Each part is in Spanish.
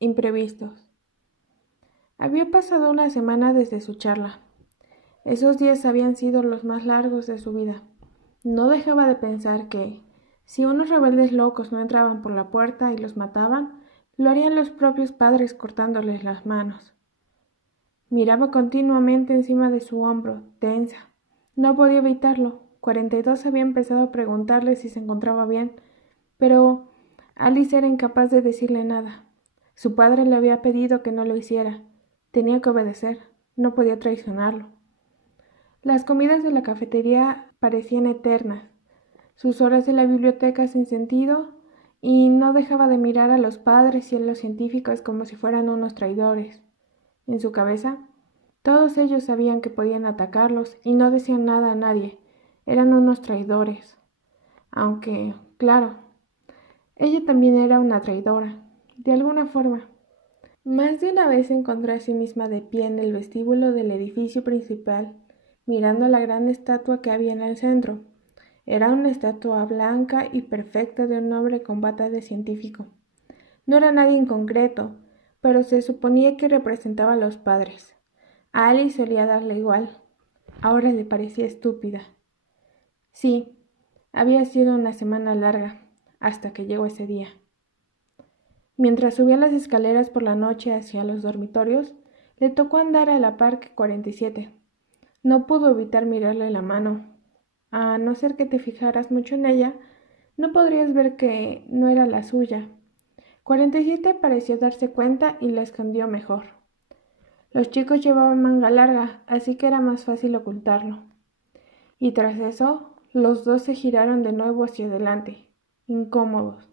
Imprevistos. Había pasado una semana desde su charla. Esos días habían sido los más largos de su vida. No dejaba de pensar que, si unos rebeldes locos no entraban por la puerta y los mataban, lo harían los propios padres cortándoles las manos. Miraba continuamente encima de su hombro, tensa. No podía evitarlo. 42 había empezado a preguntarle si se encontraba bien, pero Alice era incapaz de decirle nada. Su padre le había pedido que no lo hiciera. Tenía que obedecer. No podía traicionarlo. Las comidas de la cafetería parecían eternas, sus horas de la biblioteca sin sentido, y no dejaba de mirar a los padres y a los científicos como si fueran unos traidores. En su cabeza, todos ellos sabían que podían atacarlos y no decían nada a nadie. Eran unos traidores. Aunque, claro, ella también era una traidora, de alguna forma. Más de una vez se encontró a sí misma de pie en el vestíbulo del edificio principal, mirando la gran estatua que había en el centro. Era una estatua blanca y perfecta de un hombre con bata de científico. No era nadie en concreto, pero se suponía que representaba a los padres. A Alice solía darle igual. Ahora le parecía estúpida. Sí, había sido una semana larga, hasta que llegó ese día. Mientras subía las escaleras por la noche hacia los dormitorios, le tocó andar a la par que 47. No pudo evitar mirarle la mano. A no ser que te fijaras mucho en ella, no podrías ver que no era la suya. 47 pareció darse cuenta y la escondió mejor. Los chicos llevaban manga larga, así que era más fácil ocultarlo. Y tras eso, los dos se giraron de nuevo hacia adelante, incómodos.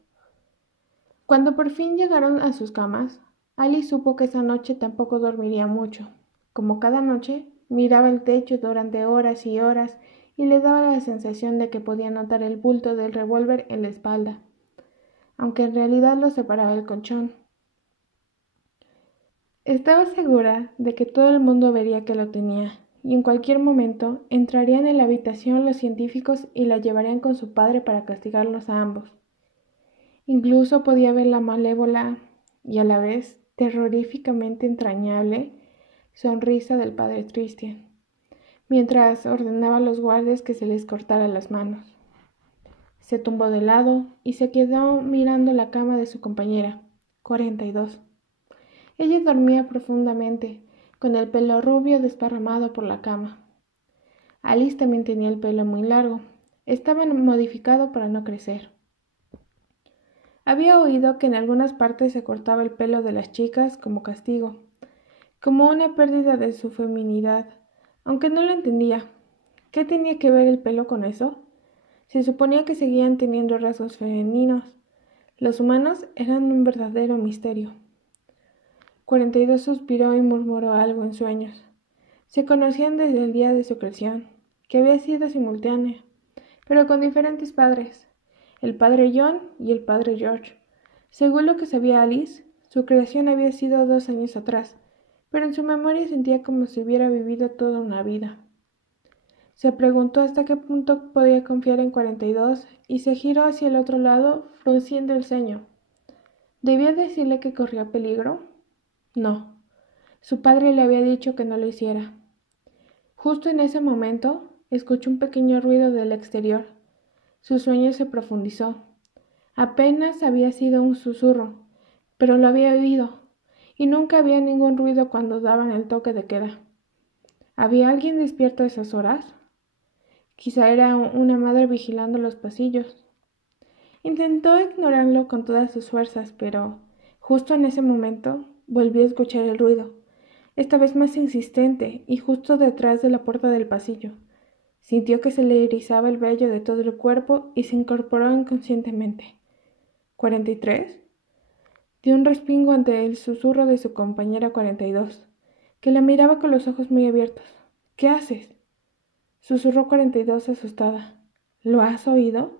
Cuando por fin llegaron a sus camas, Alice supo que esa noche tampoco dormiría mucho. Como cada noche, miraba el techo durante horas y horas y le daba la sensación de que podía notar el bulto del revólver en la espalda, aunque en realidad lo separaba el colchón. Estaba segura de que todo el mundo vería que lo tenía, y en cualquier momento entrarían en la habitación los científicos y la llevarían con su padre para castigarlos a ambos. Incluso podía ver la malévola y a la vez terroríficamente entrañable sonrisa del padre Christian, mientras ordenaba a los guardias que se les cortara las manos. Se tumbó de lado y se quedó mirando la cama de su compañera, 42. Ella dormía profundamente, con el pelo rubio desparramado por la cama. Alice también tenía el pelo muy largo. Estaba modificado para no crecer. Había oído que en algunas partes se cortaba el pelo de las chicas como castigo, como una pérdida de su feminidad, aunque no lo entendía. ¿Qué tenía que ver el pelo con eso? Se suponía que seguían teniendo rasgos femeninos. Los humanos eran un verdadero misterio. 42 suspiró y murmuró algo en sueños. Se conocían desde el día de su creación, que había sido simultánea, pero con diferentes padres, el padre John y el padre George. Según lo que sabía Alice, su creación había sido 2 años atrás, pero en su memoria sentía como si hubiera vivido toda una vida. Se preguntó hasta qué punto podía confiar en 42 y se giró hacia el otro lado, frunciendo el ceño. ¿Debía decirle que corría peligro? No. Su padre le había dicho que no lo hiciera. Justo en ese momento, escuchó un pequeño ruido del exterior. Su sueño se profundizó. Apenas había sido un susurro, pero lo había oído, y nunca había ningún ruido cuando daban el toque de queda. ¿Había alguien despierto a esas horas? Quizá era una madre vigilando los pasillos. Intentó ignorarlo con todas sus fuerzas, pero justo en ese momento volvió a escuchar el ruido, esta vez más insistente y justo detrás de la puerta del pasillo. Sintió que se le erizaba el vello de todo el cuerpo y se incorporó inconscientemente. ¿43? Dio un respingo ante el susurro de su compañera 42, que la miraba con los ojos muy abiertos. ¿Qué haces? Susurró 42 asustada. ¿Lo has oído?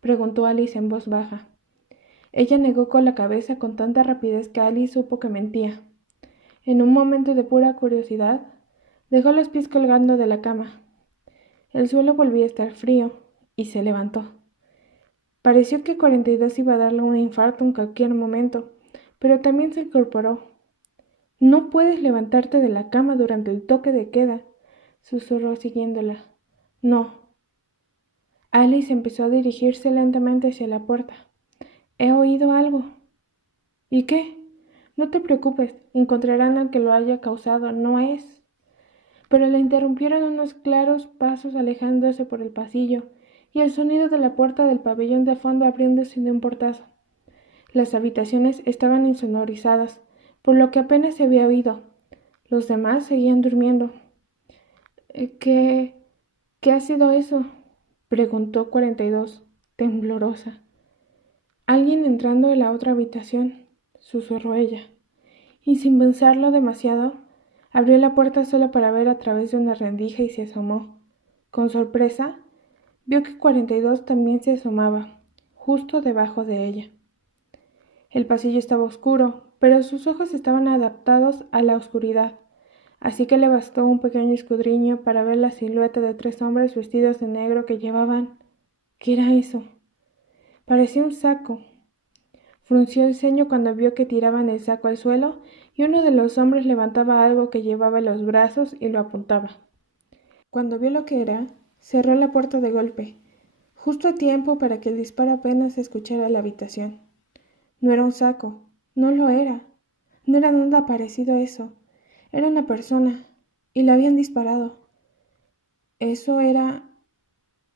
Preguntó Alice en voz baja. Ella negó con la cabeza con tanta rapidez que Alice supo que mentía. En un momento de pura curiosidad, dejó los pies colgando de la cama. El suelo volvía a estar frío, y se levantó. Pareció que 42 iba a darle un infarto en cualquier momento, pero también se incorporó. «No puedes levantarte de la cama durante el toque de queda», susurró siguiéndola. «No». Alice empezó a dirigirse lentamente hacia la puerta. «He oído algo». «¿Y qué?» «No te preocupes, encontrarán al que lo haya causado, no es». Pero la interrumpieron unos claros pasos alejándose por el pasillo y el sonido de la puerta del pabellón de fondo abriéndose de un portazo. Las habitaciones estaban insonorizadas, por lo que apenas se había oído. Los demás seguían durmiendo. ¿Qué ha sido eso?», preguntó 42, temblorosa. «Alguien entrando en la otra habitación», susurró ella, y sin pensarlo demasiado, abrió la puerta solo para ver a través de una rendija y se asomó. Con sorpresa, vio que 42 también se asomaba, justo debajo de ella. El pasillo estaba oscuro, pero sus ojos estaban adaptados a la oscuridad, así que le bastó un pequeño escudriño para ver la silueta de 3 hombres vestidos de negro que llevaban... ¿Qué era eso? Parecía un saco. Frunció el ceño cuando vio que tiraban el saco al suelo y uno de los hombres levantaba algo que llevaba en los brazos y lo apuntaba. Cuando vio lo que era, cerró la puerta de golpe, justo a tiempo para que el disparo apenas se escuchara en la habitación. No era un saco, no lo era. No era nada parecido a eso. Era una persona, y la habían disparado. ¿Eso era...?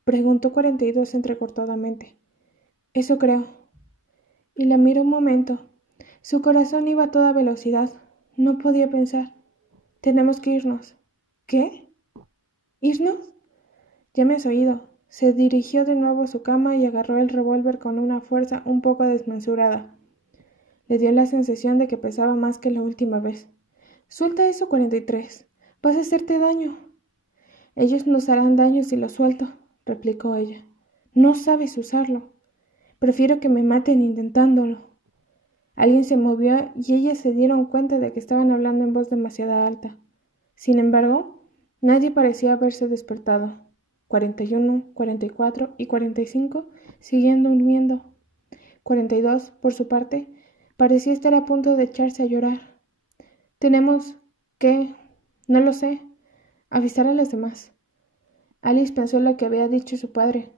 Preguntó 42 entrecortadamente. «Eso creo». Y la miró un momento. Su corazón iba a toda velocidad. No podía pensar. «Tenemos que irnos». «¿Qué? ¿Irnos?» «Ya me has oído». Se dirigió de nuevo a su cama y agarró el revólver con una fuerza un poco desmesurada. Le dio la sensación de que pesaba más que la última vez. «Suelta eso, 43. Vas a hacerte daño». «Ellos nos harán daño si lo suelto», replicó ella. «No sabes usarlo. Prefiero que me maten intentándolo». Alguien se movió y ellas se dieron cuenta de que estaban hablando en voz demasiado alta. Sin embargo, nadie parecía haberse despertado. 41, 44 y 45 seguían durmiendo. 42, por su parte, parecía estar a punto de echarse a llorar. «Tenemos que... no lo sé, avisar a los demás». Alice pensó lo que había dicho su padre,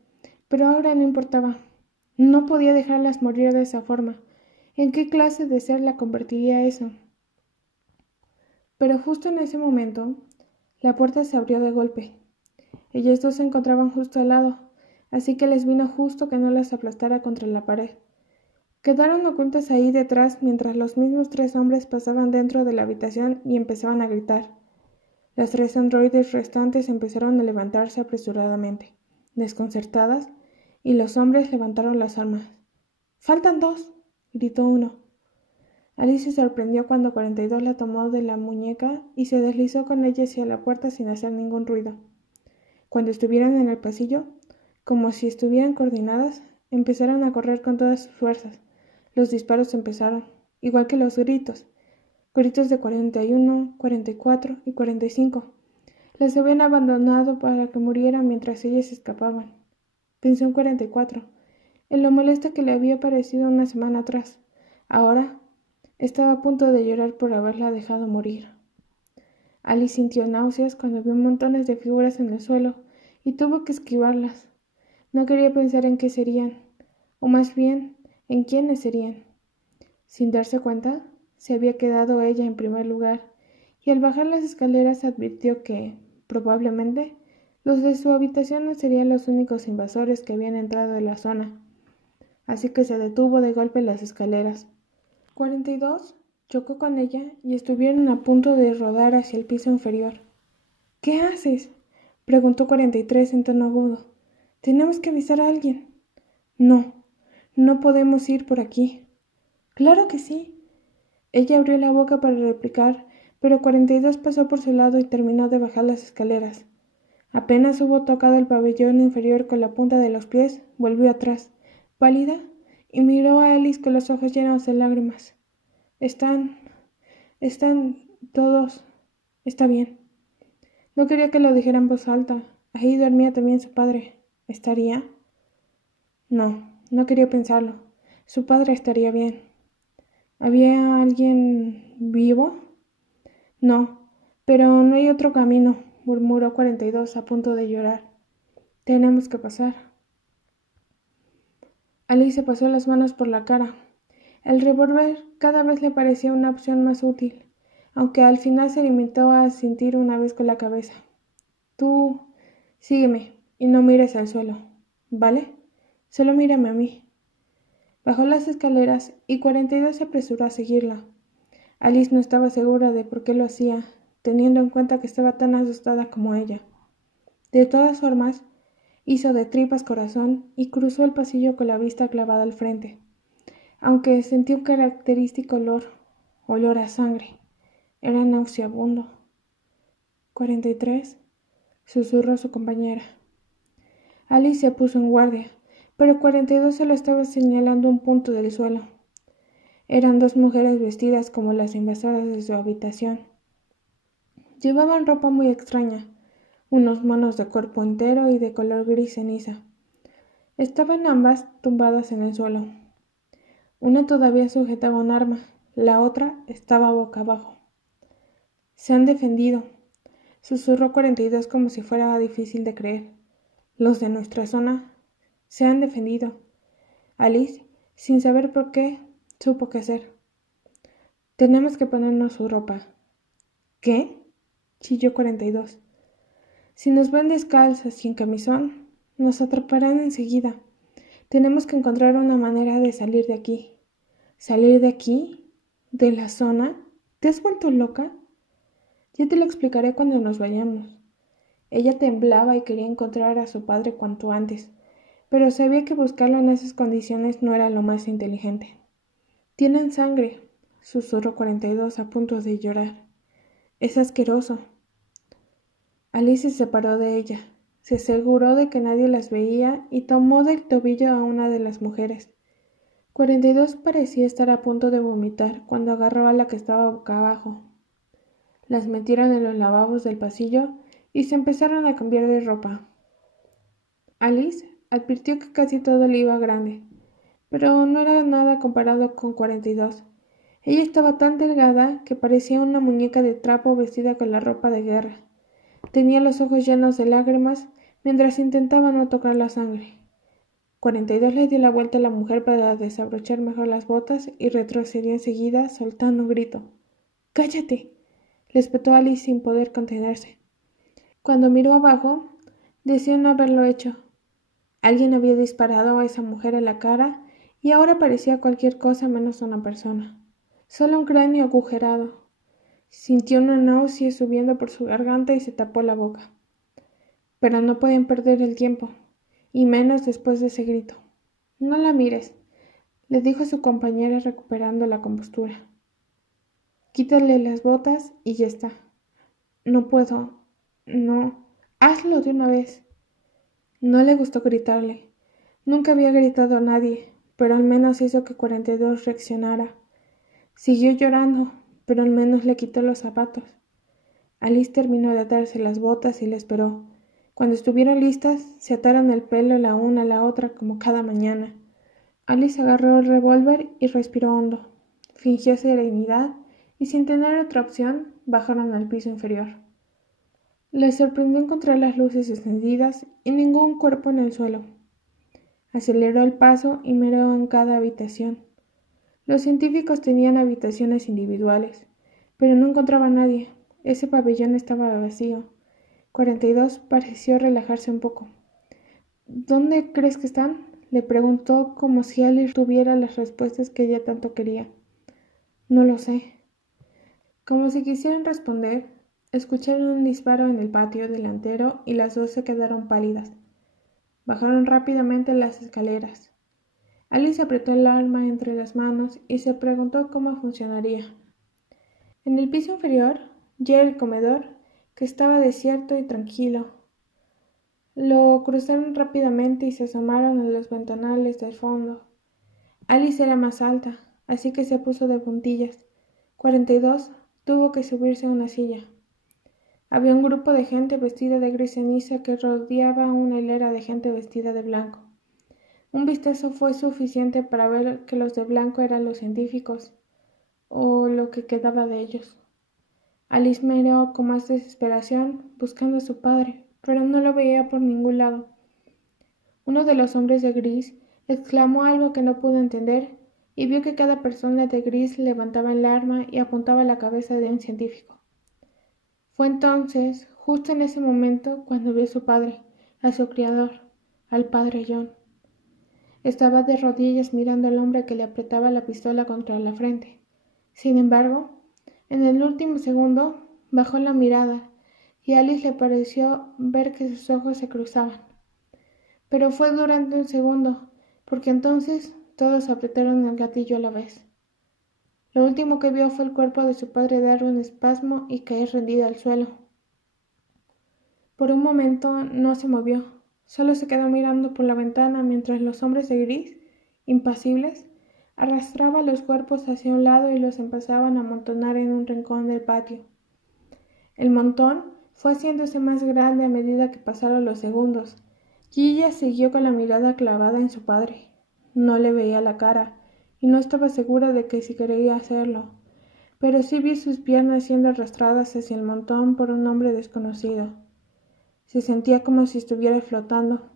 pero ahora no importaba. No podía dejarlas morir de esa forma. ¿En qué clase de ser la convertiría eso? Pero justo en ese momento, la puerta se abrió de golpe. Ellos dos se encontraban justo al lado, así que les vino justo que no las aplastara contra la pared. Quedaron ocultas ahí detrás mientras los mismos 3 hombres pasaban dentro de la habitación y empezaban a gritar. Las 3 androides restantes empezaron a levantarse apresuradamente, desconcertadas, y los hombres levantaron las armas. «¡Faltan 2!», gritó uno. Alice se sorprendió cuando 42 la tomó de la muñeca y se deslizó con ella hacia la puerta sin hacer ningún ruido. Cuando estuvieron en el pasillo, como si estuvieran coordinadas, empezaron a correr con todas sus fuerzas. Los disparos empezaron, igual que los gritos. Gritos de 41, 44 y 45. Las habían abandonado para que murieran mientras ellas escapaban. Pensó en 44, en lo molesta que le había parecido una semana atrás. Ahora estaba a punto de llorar por haberla dejado morir. Alice sintió náuseas cuando vio montones de figuras en el suelo y tuvo que esquivarlas. No quería pensar en qué serían, o más bien, en quiénes serían. Sin darse cuenta, se había quedado ella en primer lugar, y al bajar las escaleras advirtió que, probablemente, los de su habitación no serían los únicos invasores que habían entrado en la zona. Así que se detuvo de golpe en las escaleras. 42 chocó con ella y estuvieron a punto de rodar hacia el piso inferior. «¿Qué haces?», preguntó 43 en tono agudo. «Tenemos que avisar a alguien». «No, no podemos ir por aquí». «Claro que sí». Ella abrió la boca para replicar, pero 42 pasó por su lado y terminó de bajar las escaleras. Apenas hubo tocado el pabellón inferior con la punta de los pies, volvió atrás, pálida, y miró a Alice con los ojos llenos de lágrimas. Están todos... Está bien». No quería que lo dijera en voz alta. Ahí dormía también su padre. ¿Estaría? No, no quería pensarlo. Su padre estaría bien. ¿Había alguien vivo? No, pero no hay otro camino, murmuró 42 a punto de llorar. Tenemos que pasar. Alice pasó las manos por la cara. El revólver cada vez le parecía una opción más útil, aunque al final se limitó a asentir una vez con la cabeza. Tú sígueme y no mires al suelo, ¿vale? Solo mírame a mí. Bajó las escaleras y 42 se apresuró a seguirla. Alice no estaba segura de por qué lo hacía, teniendo en cuenta que estaba tan asustada como ella. De todas formas, hizo de tripas corazón y cruzó el pasillo con la vista clavada al frente, aunque sentí un característico olor a sangre. Era nauseabundo. 43, susurró su compañera. Alice se puso en guardia, pero 42 solo estaba señalando un punto del suelo. Eran dos mujeres vestidas como las invasoras de su habitación. Llevaban ropa muy extraña, unos monos de cuerpo entero y de color gris ceniza. Estaban ambas tumbadas en el suelo. Una todavía sujetaba un arma, la otra estaba boca abajo. Se han defendido, susurró 42 como si fuera difícil de creer. Los de nuestra zona se han defendido. Alice, sin saber por qué, supo qué hacer. Tenemos que ponernos su ropa. ¿Qué? Chilló 42. Si nos ven descalzas y en camisón, nos atraparán enseguida. Tenemos que encontrar una manera de salir de aquí. ¿Salir de aquí? ¿De la zona? ¿Te has vuelto loca? Ya te lo explicaré cuando nos vayamos. Ella temblaba y quería encontrar a su padre cuanto antes, pero sabía que buscarlo en esas condiciones no era lo más inteligente. Tienen sangre, susurró 42 a punto de llorar. Es asqueroso. Alice se separó de ella, se aseguró de que nadie las veía y tomó del tobillo a una de las mujeres. 42 parecía estar a punto de vomitar cuando agarró a la que estaba boca abajo. Las metieron en los lavabos del pasillo y se empezaron a cambiar de ropa. Alice advirtió que casi todo le iba grande, pero no era nada comparado con 42. Ella estaba tan delgada que parecía una muñeca de trapo vestida con la ropa de guerra. Tenía los ojos llenos de lágrimas mientras intentaba no tocar la sangre. 42 le dio la vuelta a la mujer para desabrochar mejor las botas y retrocedió enseguida soltando un grito. ¡Cállate!, le espetó Alice sin poder contenerse. Cuando miró abajo, deseó no haberlo hecho. Alguien había disparado a esa mujer en la cara y ahora parecía cualquier cosa menos una persona. Solo un cráneo agujerado. Sintió una náusea subiendo por su garganta y se tapó la boca. Pero no podían perder el tiempo, y menos después de ese grito. No la mires, le dijo su compañera recuperando la compostura. Quítale las botas y ya está. No puedo. No. Hazlo de una vez. No le gustó gritarle. Nunca había gritado a nadie, pero al menos hizo que 42 reaccionara. Siguió llorando, pero al menos le quitó los zapatos. Alice terminó de atarse las botas y le esperó. Cuando estuvieron listas, se ataron el pelo la una a la otra como cada mañana. Alice agarró el revólver y respiró hondo. Fingió serenidad y sin tener otra opción, bajaron al piso inferior. Les sorprendió encontrar las luces encendidas y ningún cuerpo en el suelo. Aceleró el paso y miró en cada habitación. Los científicos tenían habitaciones individuales, pero no encontraba a nadie. Ese pabellón estaba vacío. 42 pareció relajarse un poco. ¿Dónde crees que están?, le preguntó como si Alice tuviera las respuestas que ella tanto quería. No lo sé. Como si quisieran responder, escucharon un disparo en el patio delantero y las dos se quedaron pálidas. Bajaron rápidamente las escaleras. Alice apretó el arma entre las manos y se preguntó cómo funcionaría. En el piso inferior ya era el comedor, que estaba desierto y tranquilo. Lo cruzaron rápidamente y se asomaron a los ventanales del fondo. Alice era más alta, así que se puso de puntillas. 42 tuvo que subirse a una silla. Había un grupo de gente vestida de gris ceniza que rodeaba una hilera de gente vestida de blanco. Un vistazo fue suficiente para ver que los de blanco eran los científicos. o lo que quedaba de ellos. Alice miró con más desesperación, buscando a su padre, pero no lo veía por ningún lado. Uno de los hombres de gris exclamó algo que no pudo entender y vio que cada persona de gris levantaba el arma y apuntaba a la cabeza de un científico. Fue entonces, justo en ese momento, cuando vio a su padre, a su criador, al padre John. Estaba de rodillas mirando al hombre que le apretaba la pistola contra la frente. Sin embargo, en el último segundo, bajó la mirada y a Alice le pareció ver que sus ojos se cruzaban. Pero fue durante un segundo, porque entonces todos apretaron el gatillo a la vez. Lo último que vio fue el cuerpo de su padre dar un espasmo y caer rendido al suelo. Por un momento no se movió, solo se quedó mirando por la ventana mientras los hombres de gris, impasibles, arrastraban los cuerpos hacia un lado y los empezaban a amontonar en un rincón del patio. El montón fue haciéndose más grande a medida que pasaron los segundos, y ella siguió con la mirada clavada en su padre. No le veía la cara, y no estaba segura de que si quería hacerlo, pero sí vio sus piernas siendo arrastradas hacia el montón por un hombre desconocido. Se sentía como si estuviera flotando.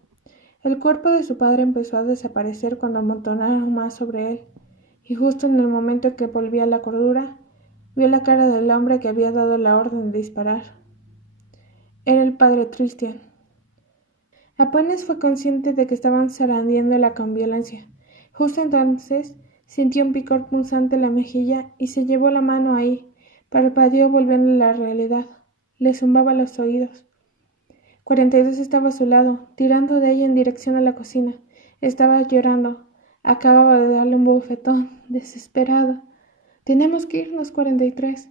El cuerpo de su padre empezó a desaparecer cuando amontonaron más sobre él, y justo en el momento que volvía a la cordura, vio la cara del hombre que había dado la orden de disparar. Era el padre Christian. Apenas fue consciente de que estaban zarandeándola con violencia. Justo entonces sintió un picor punzante en la mejilla y se llevó la mano ahí. Parpadeó volviendo a la realidad. Le zumbaba los oídos. 42 estaba a su lado, tirando de ella en dirección a la cocina. Estaba llorando. Acababa de darle un bofetón, desesperado. «Tenemos que irnos, 43».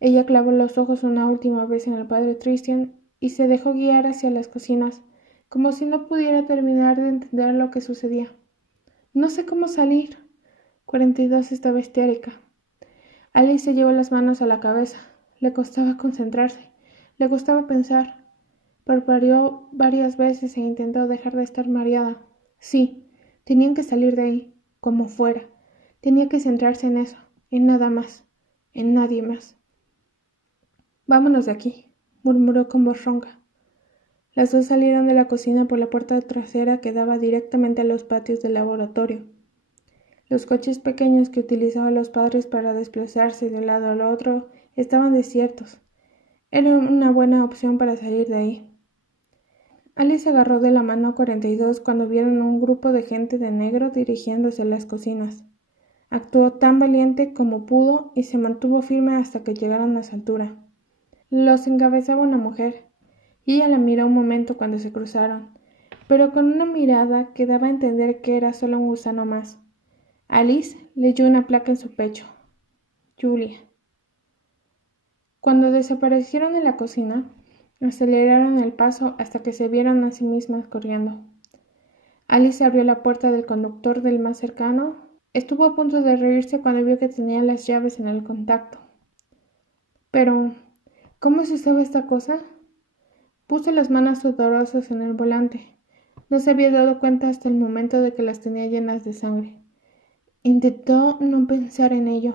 Ella clavó los ojos una última vez en el padre Christian y se dejó guiar hacia las cocinas, como si no pudiera terminar de entender lo que sucedía. «No sé cómo salir». 42 estaba histérica. Alice se llevó las manos a la cabeza. Le costaba concentrarse. Le costaba pensar. Parpadeó varias veces e intentó dejar de estar mareada. Sí, tenían que salir de ahí, como fuera. Tenía que centrarse en eso, en nada más, en nadie más. «Vámonos de aquí», murmuró con voz ronca. Las dos salieron de la cocina por la puerta trasera que daba directamente a los patios del laboratorio. Los coches pequeños que utilizaban los padres para desplazarse de un lado al otro estaban desiertos. Era una buena opción para salir de ahí. Alice agarró de la mano a 42 cuando vieron un grupo de gente de negro dirigiéndose a las cocinas. Actuó tan valiente como pudo y se mantuvo firme hasta que llegaron a su altura. Los encabezaba una mujer, y ella la miró un momento cuando se cruzaron, pero con una mirada que daba a entender que era solo un gusano más. Alice leyó una placa en su pecho. Julia. Cuando desaparecieron en la cocina, aceleraron el paso hasta que se vieron a sí mismas corriendo. Alice abrió la puerta del conductor del más cercano. Estuvo a punto de reírse cuando vio que tenía las llaves en el contacto. Pero, ¿cómo se usaba esta cosa? Puso las manos sudorosas en el volante. No se había dado cuenta hasta el momento de que las tenía llenas de sangre. Intentó no pensar en ello.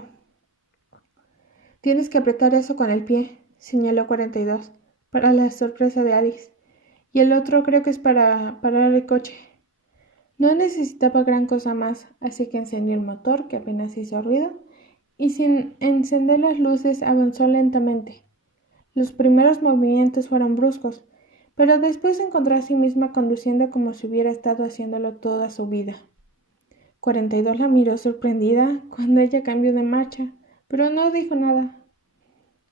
«Tienes que apretar eso con el pie», señaló 42, para la sorpresa de Alice. «Y el otro creo que es para parar el coche». No necesitaba gran cosa más, así que encendió el motor, que apenas hizo ruido, y sin encender las luces avanzó lentamente. Los primeros movimientos fueron bruscos, pero después se encontró a sí misma conduciendo como si hubiera estado haciéndolo toda su vida. 42 la miró sorprendida cuando ella cambió de marcha, pero no dijo nada.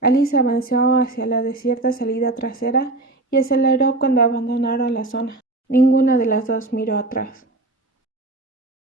Alice avanzó hacia la desierta salida trasera y aceleró cuando abandonaron la zona. Ninguna de las dos miró atrás.